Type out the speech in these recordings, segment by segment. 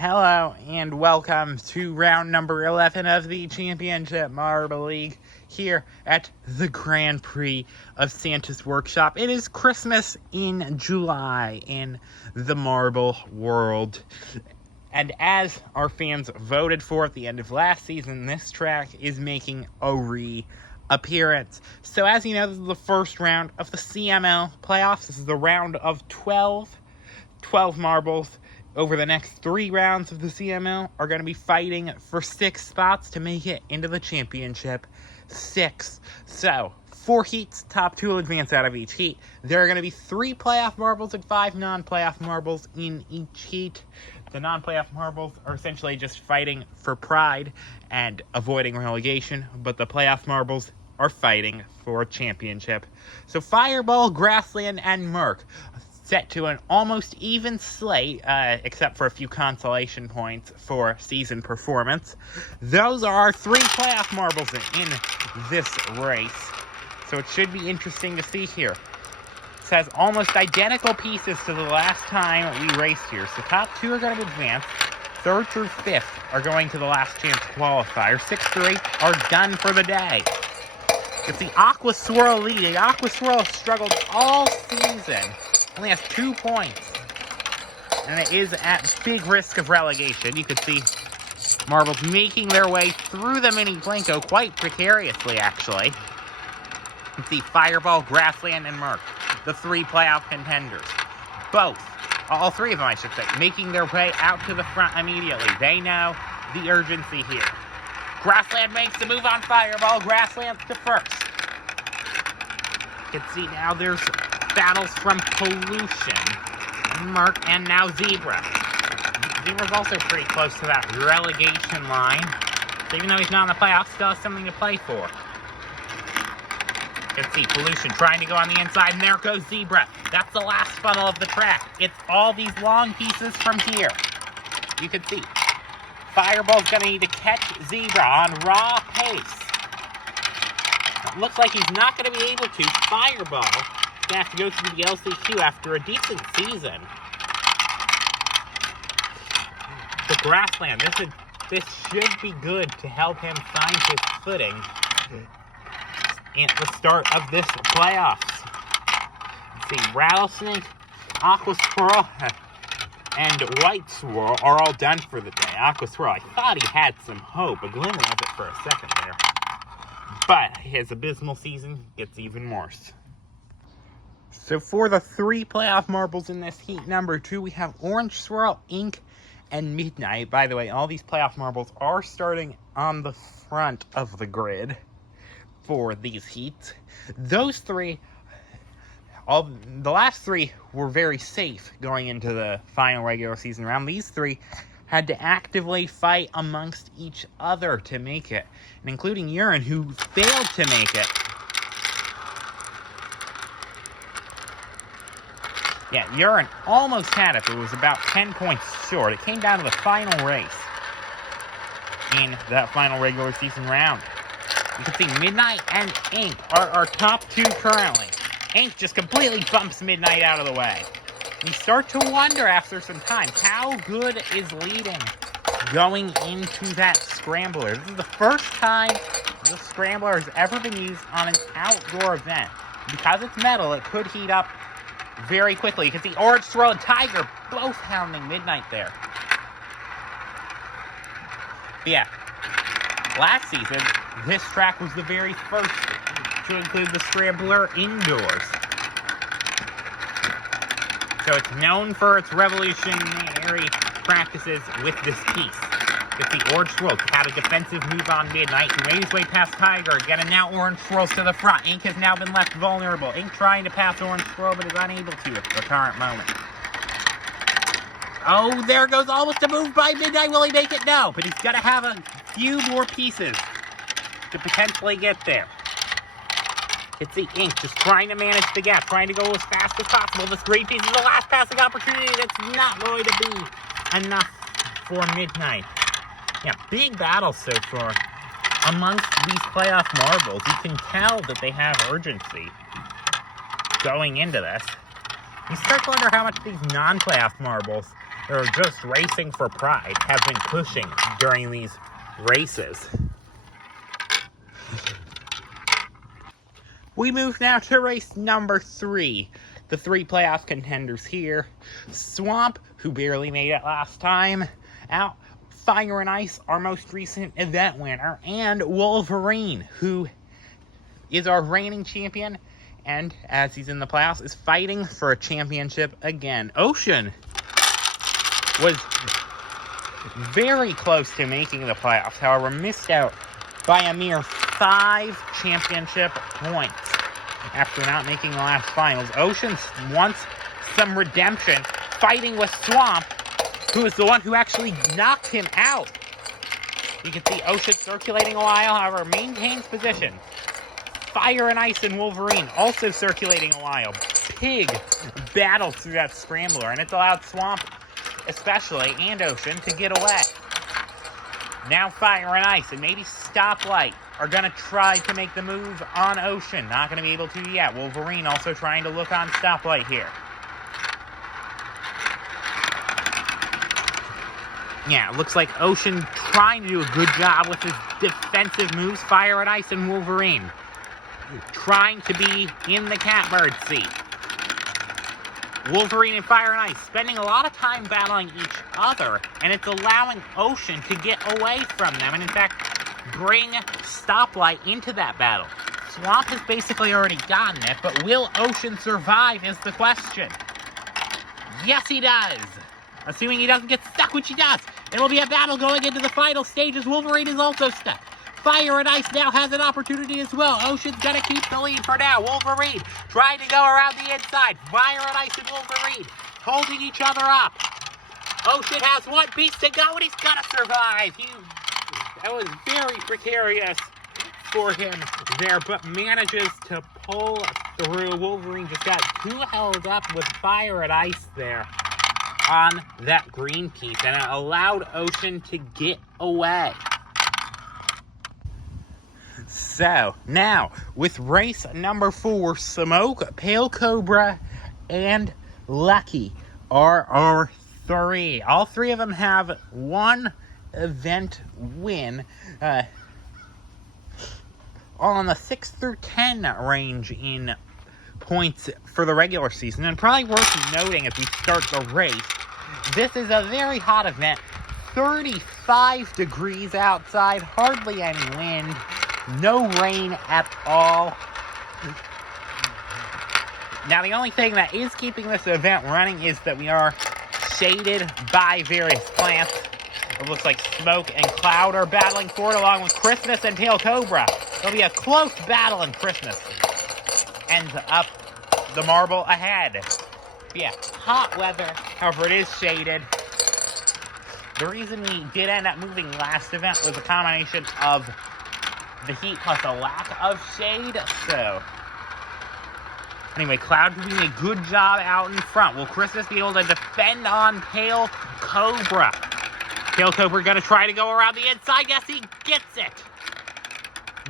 Hello and welcome to round number 11 of the Championship Marble League here at the Grand Prix of Santa's Workshop. It is Christmas in July in the marble world. And as our fans voted for at the end of last season, this track is making a reappearance. So as you know, this is the first round of the CML playoffs. This is the round of 12 marbles. Over the next 3 rounds of the CML are going to be fighting for 6 spots to make it into the championship. 6. So, 4 heats, top 2 will advance out of each heat. There are going to be 3 playoff marbles and 5 non-playoff marbles in each heat. The non-playoff marbles are essentially just fighting for pride and avoiding relegation, but the playoff marbles are fighting for a championship. So Fireball, Grassland, and Murk set to an almost even slate, except for a few consolation points for season performance. Those are our 3 playoff marbles in this race. So it should be interesting to see here. It has almost identical pieces to the last time we raced here. So top 2 are going to advance. 3rd through 5th are going to the last chance qualifier. 6th through 8th are done for the day. It's the Aqua Swirl leading. Aqua Swirl struggled all season. Only has 2 points. And it is at big risk of relegation. You can see marbles making their way through the mini Plinko quite precariously, actually. You can see Fireball, Grassland, and Murk, the 3 playoff contenders. All 3 of them, I should say, making their way out to the front immediately. They know the urgency here. Grassland makes the move on Fireball. Grassland's to first. You can see now there's battles from Pollution, Murk, and now Zebra. Zebra's also pretty close to that relegation line. So even though he's not in the playoffs, still has something to play for. You can see Pollution trying to go on the inside, and there goes Zebra. That's the last funnel of the track. It's all these long pieces from here. You can see Fireball's going to need to catch Zebra on raw pace. It looks like he's not going to be able to. Fireball going to have to go through the LCQ after a decent season. The Grassland, this should be good to help him find his footing at the start of this playoffs. Let's see, Rattlesnake, Aqua Swirl, and White Swirl are all done for the day. Aqua Swirl, I thought he had some hope, a glimmer of it for a second there. But his abysmal season gets even worse. So for the 3 playoff marbles in this heat number 2, we have Orange Swirl, Ink, and Midnight. By the way, all these playoff marbles are starting on the front of the grid for these heats. Those 3, the last 3 were very safe going into the final regular season round. These 3 had to actively fight amongst each other to make it, and including Urine, who failed to make it. Yeah, Urine almost had it, but it was about 10 points short. It came down to the final race in that final regular season round. You can see Midnight and Ink are our top 2 currently. Ink just completely bumps Midnight out of the way. You start to wonder after some time, how good is leading going into that scrambler? This is the first time the scrambler has ever been used on an outdoor event. Because it's metal, it could heat up very quickly. You can see Orange Swirl and Tiger both hounding Midnight there. But yeah, last season, this track was the very first to include the scrambler indoors. So it's known for its revolutionary practices with this piece. It's the Orange Swirl had a defensive move on Midnight. He made his way past Tiger again, and now Orange Swirl's to the front. Ink has now been left vulnerable. Ink trying to pass Orange Swirl, but is unable to at the current moment. Oh, there goes almost a move by Midnight. Will he make it? No, but he's got to have a few more pieces to potentially get there. It's the Ink just trying to manage the gap, trying to go as fast as possible. This green piece is the last passing opportunity. That's not going to be enough for Midnight. Yeah, big battle so far amongst these playoff marbles. You can tell that they have urgency going into this. You start to wonder how much these non-playoff marbles or just racing for pride, have been pushing during these races. We move now to race number 3. The 3 playoff contenders here. Swamp, who barely made it last time out. Fire and Ice, our most recent event winner. And Wolverine, who is our reigning champion. And as he's in the playoffs, is fighting for a championship again. Ocean was very close to making the playoffs. However, missed out by a mere 5 championship points after not making the last finals. Ocean wants some redemption, fighting with Swamp, who is the one who actually knocked him out. You can see Ocean circulating a while, however, maintains position. Fire and Ice and Wolverine also circulating a while. Pig battles through that scrambler, and it's allowed Swamp, especially, and Ocean, to get away. Now Fire and Ice and maybe Stoplight are going to try to make the move on Ocean. Not going to be able to yet. Wolverine also trying to look on Stoplight here. Yeah, it looks like Ocean trying to do a good job with his defensive moves. Fire and Ice and Wolverine trying to be in the catbird seat. Wolverine and Fire and Ice spending a lot of time battling each other, and it's allowing Ocean to get away from them, and in fact, bring Stoplight into that battle. Swamp has basically already gotten it, but will Ocean survive is the question. Yes, he does. Assuming he doesn't get stuck, which he does. It will be a battle going into the final stages. Wolverine is also stuck. Fire and Ice now has an opportunity as well. Ocean's gonna keep the lead for now. Wolverine trying to go around the inside. Fire and Ice and Wolverine holding each other up. Ocean has one piece to go, and he's gonna survive. That was very precarious for him there, but manages to pull through. Wolverine just got too held up with Fire and Ice there on that green piece, and it allowed Ocean to get away. So, now, with race number 4, Smoke, Pale Cobra, and Lucky are our 3. All 3 of them have one event win on the 6 through 10 range in points for the regular season. And probably worth noting as we start the race, this is a very hot event. 35 degrees outside, hardly any wind. No rain at all. Now, the only thing that is keeping this event running is that we are shaded by various plants. It looks like Smoke and Cloud are battling for it, along with Christmas and Pale Cobra. It'll be a close battle, and Christmas ends up the marble ahead. But yeah, hot weather. However, it is shaded. The reason we did end up moving last event was a combination of the heat plus a lack of shade. So anyway, Cloud doing a good job out in front. Will Christmas be able to defend on Pale Cobra? Pale Cobra gonna try to go around the inside. Yes, he gets it.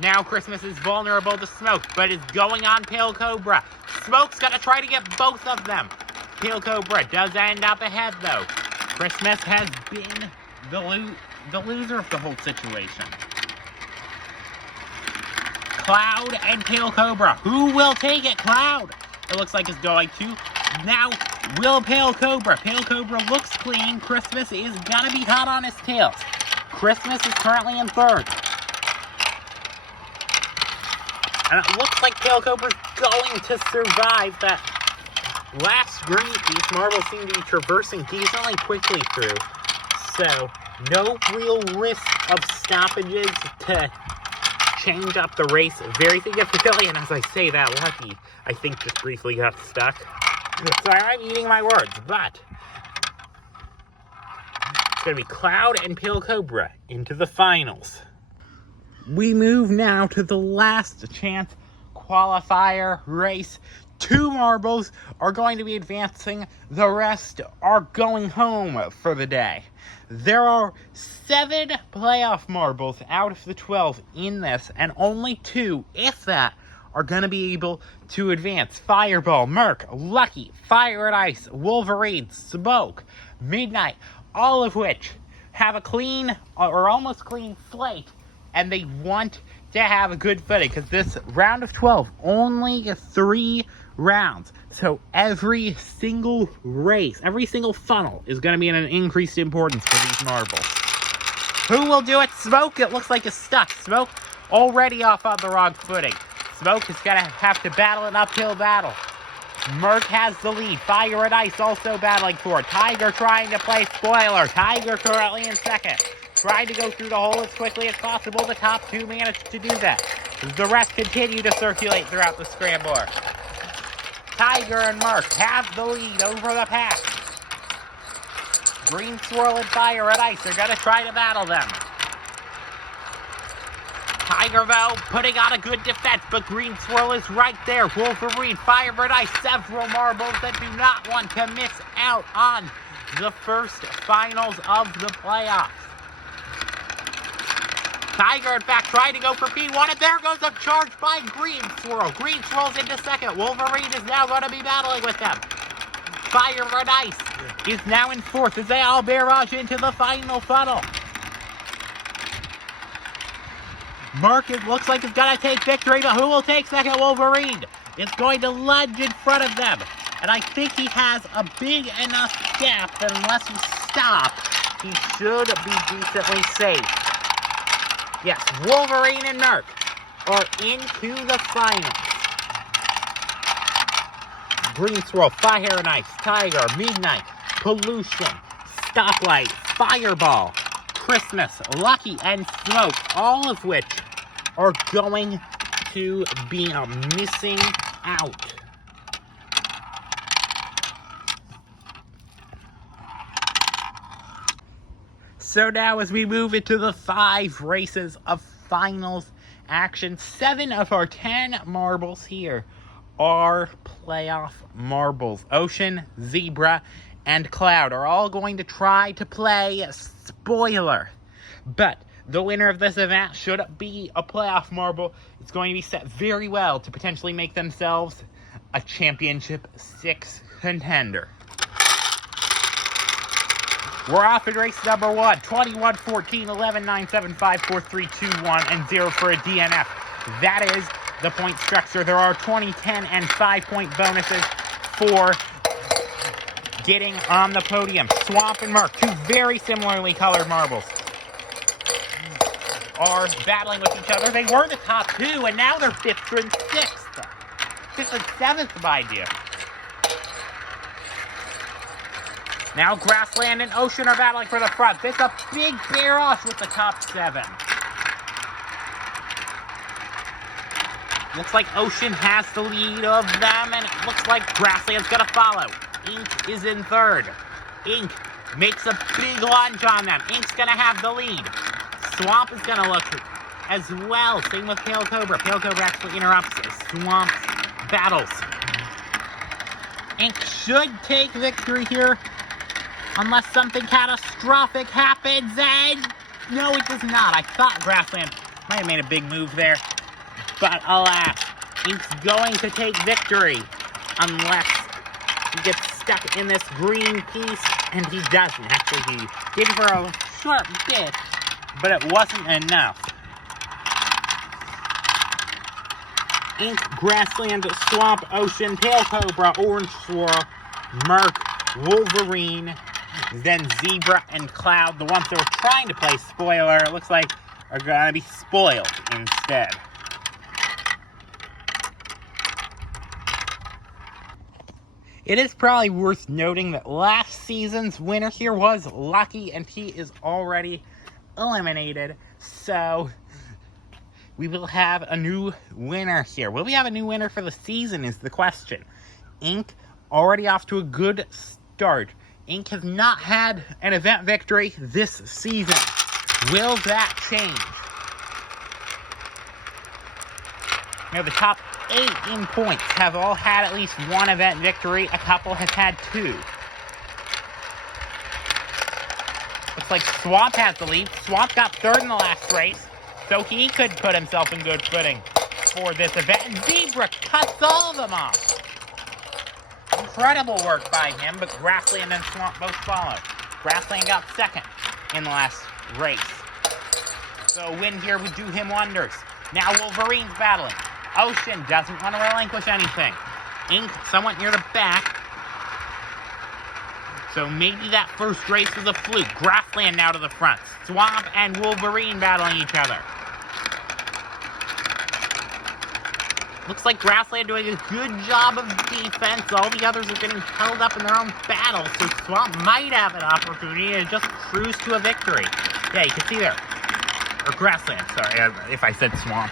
Now Christmas is vulnerable to Smoke, but is going on Pale Cobra. Smoke's gonna try to get both of them. Pale Cobra does end up ahead, though. Christmas has been the loser of the whole situation. Cloud and Pale Cobra. Who will take it? Cloud, it looks like, is going to. Now, will Pale Cobra? Pale Cobra looks clean. Christmas is gonna be hot on his tails. Christmas is currently in 3rd. And it looks like Pale Cobra's going to survive that last green piece. Marble seem to be traversing decently quickly through. So, no real risk of stoppages to change up the race very significantly. And as I say that, Lucky, I think, just briefly got stuck. So I'm eating my words, but it's going to be Cloud and Pale Cobra into the finals. We move now to the last chance qualifier race. 2 marbles are going to be advancing. The rest are going home for the day. There are 7 playoff marbles out of the 12 in this, and only 2, if that, are going to be able to advance. Fireball, Murk, Lucky, Fire and Ice, Wolverine, Smoke, Midnight, all of which have a clean or almost clean slate, and they want to have a good footing because this round of 12, only 3 rounds. So every single race, every single funnel is going to be in an increased importance for these marbles. Who will do it? Smoke, it looks like, is stuck. Smoke already off on the wrong footing. Smoke is going to have to battle an uphill battle. Murk has the lead. Fire and Ice also battling for it. Tiger trying to play spoiler. Tiger currently in second. Trying to go through the hole as quickly as possible. The top 2 managed to do that. The rest continue to circulate throughout the scrambler. Tiger and Murk have the lead over the pack. Green, Swirl, and Fire and Ice are going to try to battle them. Tiger, though, putting on a good defense, but Green Swirl is right there. Wolverine, Fire and Ice, several marbles that do not want to miss out on the first finals of the playoffs. Tiger, in fact, trying to go for P1, and there goes a charge by Green Swirl. Green Swirl's into second. Wolverine is now going to be battling with them. Fire and Ice is now in fourth as they all barrage into the final funnel. Murk, it looks like, is going to take victory, but who will take second? Wolverine is going to lunge in front of them. And I think he has a big enough gap that unless he stops, he should be decently safe. Yes, Wolverine and Murk are into the finals. Green Swirl, Fire and Ice, Tiger, Midnight, Pollution, Stoplight, Fireball, Christmas, Lucky, and Smoke, all of which are going to be missing out. So now as we move into the 5 races of finals action, 7 of our 10 marbles here are playoff marbles. Ocean, Zebra, and Cloud are all going to try to play spoiler. But the winner of this event, should it be a playoff marble, it's going to be set very well to potentially make themselves a Championship 6 contender. We're off in race number 1. 21, 14, 11, 9, 7, 5, 4, 3, 2, 1, and 0 for a DNF. That is the point structure. There are 20, 10, and 5-point bonuses for getting on the podium. Swamp and Murk, 2 very similarly colored marbles, are battling with each other. They were the top 2, and now they're 5th and 6th. 5th and 7th, my dear. Now Grassland and Ocean are battling for the front. It's a big bear-off with the top 7. Looks like Ocean has the lead of them, and it looks like Grassland's going to follow. Ink is in 3rd. Ink makes a big lunge on them. Ink's going to have the lead. Swamp is going to look as well. Same with Pale Cobra. Pale Cobra actually interrupts Swamp's battles. Ink should take victory here, unless something catastrophic happens, and no, it does not. I thought Grassland might have made a big move there, but alas, Ink's going to take victory unless he gets stuck in this green piece, and he doesn't. Actually, he did for a short bit, but it wasn't enough. Ink, Grassland, Swamp, Ocean, Pale Cobra, Orange Swirl, Murk, Wolverine, then Zebra and Cloud. The ones that were trying to play spoiler, it looks like, are going to be spoiled instead. It is probably worth noting that last season's winner here was Lucky, and he is already eliminated. So we will have a new winner here. Will we have a new winner for the season is the question. Ink already off to a good start. Ink has not had an event victory this season. Will that change? Now the top 8 in points have all had at least one event victory. A couple have had 2. Looks like Swamp has the lead. Swamp got 3rd in the last race, so he could put himself in good footing for this event. And Zebra cuts all of them off. Looks incredible work by him, but Grassland and Swamp both followed. Grassland got second in the last race. So a win here would do him wonders. Now Wolverine's battling. Ocean doesn't want to relinquish anything. Ink somewhat near the back. So maybe that first race was a fluke. Grassland now to the front. Swamp and Wolverine battling each other. Looks like Grassland doing a good job of defense. All the others are getting held up in their own battle, so Swamp might have an opportunity to just cruise to a victory. Yeah, you can see there. Or Grassland, sorry, if I said Swamp.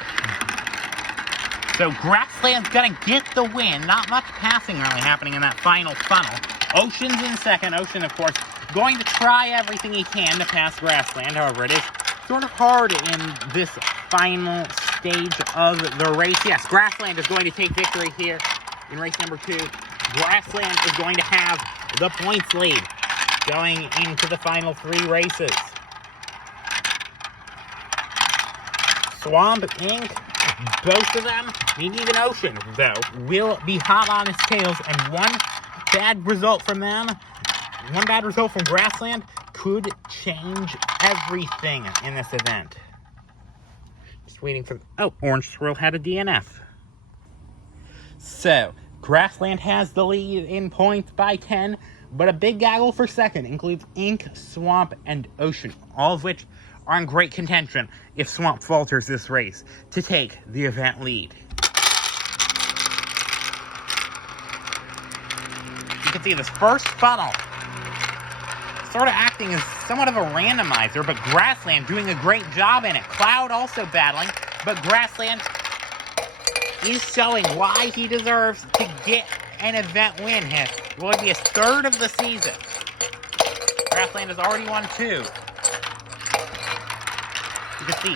So Grassland's gonna get the win. Not much passing really happening in that final funnel. Ocean's in second. Ocean, of course, going to try everything he can to pass Grassland. However, it is sort of hard in this final stage of the race. Yes, Grassland is going to take victory here in race number 2. Grassland is going to have the points lead going into the final 3 races. Swamp, Ink, both of them, maybe even Ocean, though, will be hot on his tails, and one bad result from them, one bad result from Grassland, could change everything in this event. Just waiting for... Oh, Orange Swirl had a DNF. So, Grassland has the lead in points by 10, but a big gaggle for second includes Ink, Swamp, and Ocean, all of which are in great contention if Swamp falters this race to take the event lead. You can see this first funnel sort of acting as somewhat of a randomizer, but Grassland doing a great job in it. Cloud also battling, but Grassland is showing why he deserves to get an event win here. It will be his 3rd of the season. Grassland has already won 2. You can see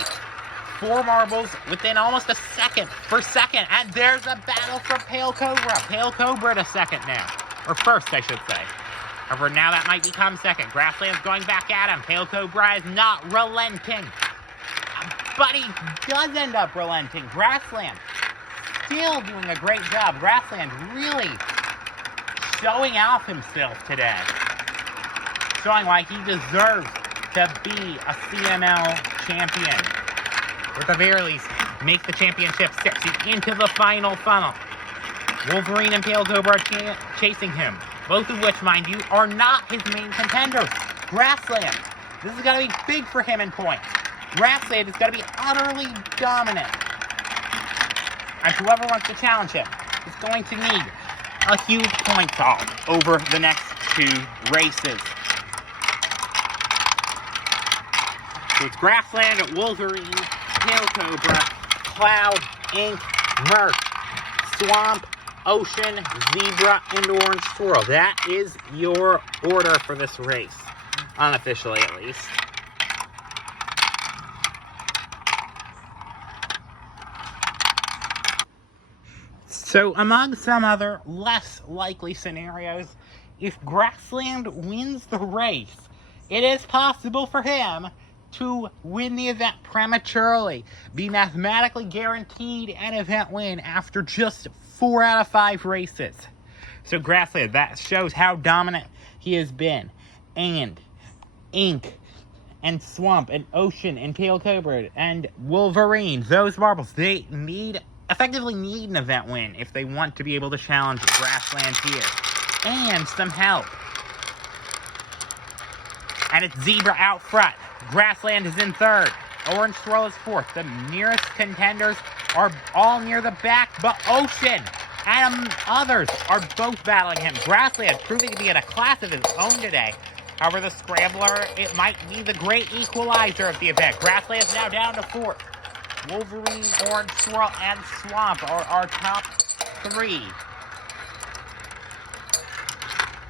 4 marbles within almost a second for second, and there's a battle for Pale Cobra. Pale Cobra to second now, or first, I should say. However, now that might become second. Grassland's going back at him. Pale Cobra is not relenting, but he does end up relenting. Grassland still doing a great job. Grassland really showing off himself today, showing why he deserves to be a CML champion, or at the very least, make the championship 6 into the final funnel. Wolverine and Pale Cobra are chasing him, both of which, mind you, are not his main contenders. Grassland, this is going to be big for him in points. Grassland is going to be utterly dominant, and whoever wants to challenge him is going to need a huge point haul over the next 2 races. So it's Grassland, Wolverine, Pale Cobra, Cloud, Ink, Murk, Swamp, Ocean, Zebra, and Orange Swirl. That is your order for this race, unofficially at least. So among some other less likely scenarios, if Grassland wins the race, it is possible for him to win the event prematurely, be mathematically guaranteed an event win after just 4 out of 5 races. So Grassland, that shows how dominant he has been. And Ink, and Swamp, and Ocean, and Pale Cobra, and Wolverine, those marbles, they effectively need an event win if they want to be able to challenge Grassland here. And some help. And it's Zebra out front. Grassland is in 3rd. Orange Swirl is 4th. The nearest contenders are all near the back, but Ocean and others are both battling him. Grassland proving to be in a class of his own today. However, the scrambler, it might be the great equalizer of the event. Grassland is now down to 4th. Wolverine, Orange Swirl, and Swamp are our top 3.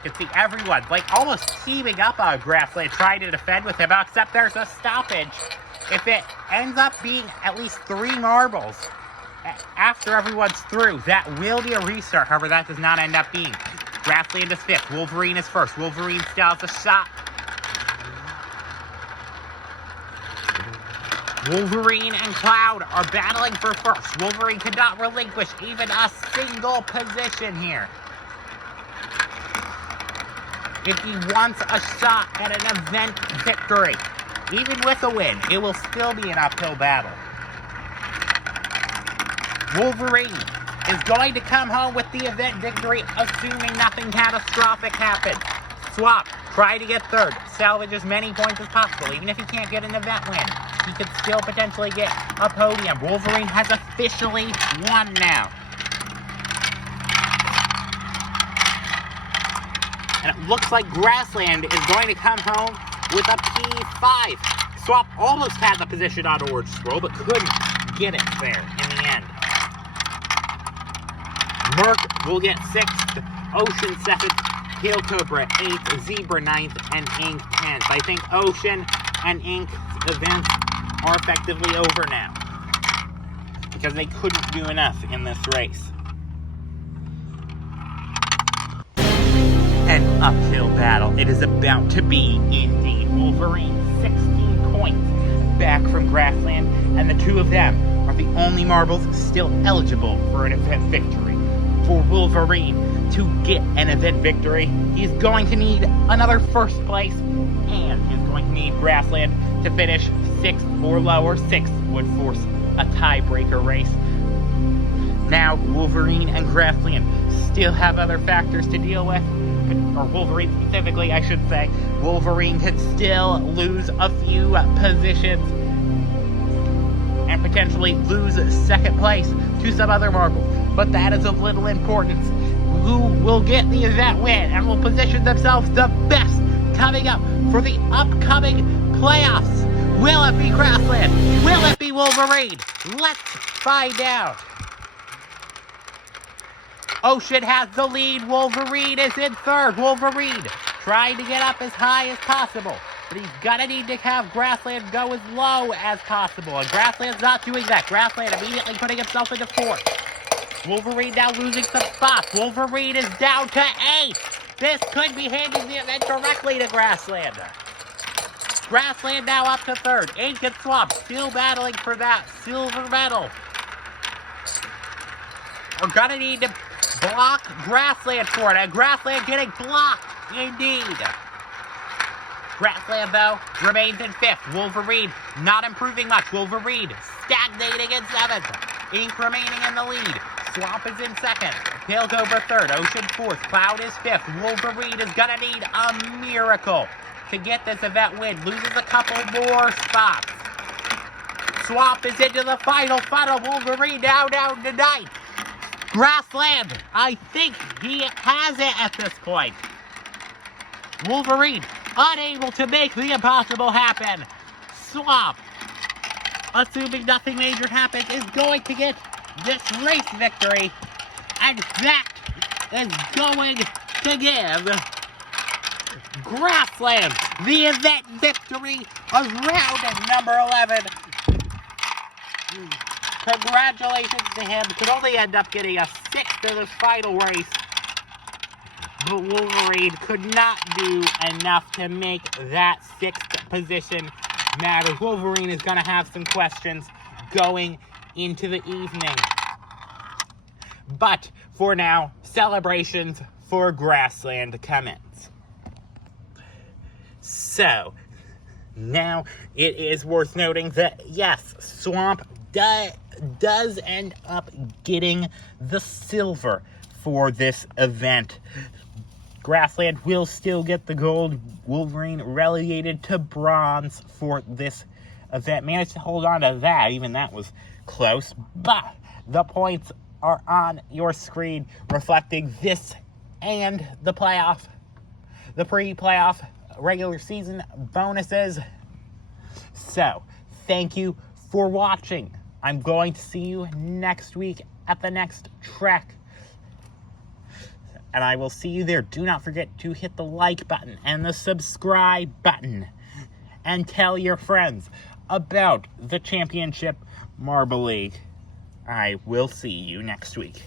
You can see everyone, almost teaming up on Grassland, trying to defend with him, except there's a stoppage. If it ends up being at least 3 marbles after everyone's through, that will be a restart. However, that does not end up being. Grassland is 5th. Wolverine is 1st. Wolverine still has a shot. Wolverine and Cloud are battling for 1st. Wolverine cannot relinquish even a single position here. if he wants a shot at an event victory. Even with a win, it will still be an uphill battle. Wolverine is going to come home with the event victory, assuming nothing catastrophic happens. Swap, try to get third. Salvage as many points as possible. Even if he can't get an event win, he could still potentially get a podium. Wolverine has officially won now. And it looks like Grassland is going to come home with a P5. Swap almost had the position on Orange Swirl, but couldn't get it there in the end. Murk will get 6th, Ocean 7th, Tail Cobra 8th, Zebra 9th, and Ink 10th. I think Ocean and Ink events are effectively over now, because they couldn't do enough in this race. An uphill battle it is about to be indeed. Wolverine 16 points back from Grassland, and the two of them are the only marbles still eligible for an event victory. For Wolverine to get an event victory, he's going to need another first place, and he's going to need Grassland to finish 6th or lower. 6th would force a tiebreaker race. Now Wolverine and Grassland still have other factors to deal with, or Wolverine specifically, I should say. Wolverine could still lose a few positions and potentially lose 2nd place to some other marbles, but that is of little importance. Who will get the event win and will position themselves the best coming up for the upcoming playoffs? Will it be Grassland? Will it be Wolverine? Let's find out. Ocean has the lead. Wolverine is in 3rd. Wolverine trying to get up as high as possible, but he's gonna need to have Grassland go as low as possible, and Grassland's not doing that. Grassland immediately putting himself into 4th. Wolverine now losing some spots. Wolverine is down to 8th. This could be handing the event directly to Grassland. Grassland now up to 3rd. Ink and Swap still battling for that silver medal. We're gonna need to block Grassland for it, and Grassland getting blocked, indeed. Grassland, though, remains in 5th. Wolverine not improving much. Wolverine stagnating in 7th. Ink remaining in the lead. Swap is in 2nd. Tail Cobra 3rd. Ocean 4th. Cloud is 5th. Wolverine is gonna need a miracle to get this event win. Loses a couple more spots. Swap is into the final funnel. Wolverine now down to 9th. Grassland, I think he has it at this point. Wolverine, unable to make the impossible happen. Swap, assuming nothing major happens, is going to get this race victory. And that is going to give Grassland the event victory of round number 11. Congratulations to him. Could only end up getting a 6th in this final race, but Wolverine could not do enough to make that 6th position matter. Wolverine is going to have some questions going into the evening. But for now, celebrations for Grassland commence. So, now it is worth noting that, yes, Swamp does end up getting the silver for this event. Grassland will still get the gold. Wolverine relegated to bronze for this event. Managed to hold on to that. Even that was close. But the points are on your screen reflecting this and the playoff, the pre-playoff regular season bonuses. So, thank you for watching. I'm going to see you next week at the next track, and I will see you there. Do not forget to hit the like button and the subscribe button, and tell your friends about the Championship Marble League. I will see you next week.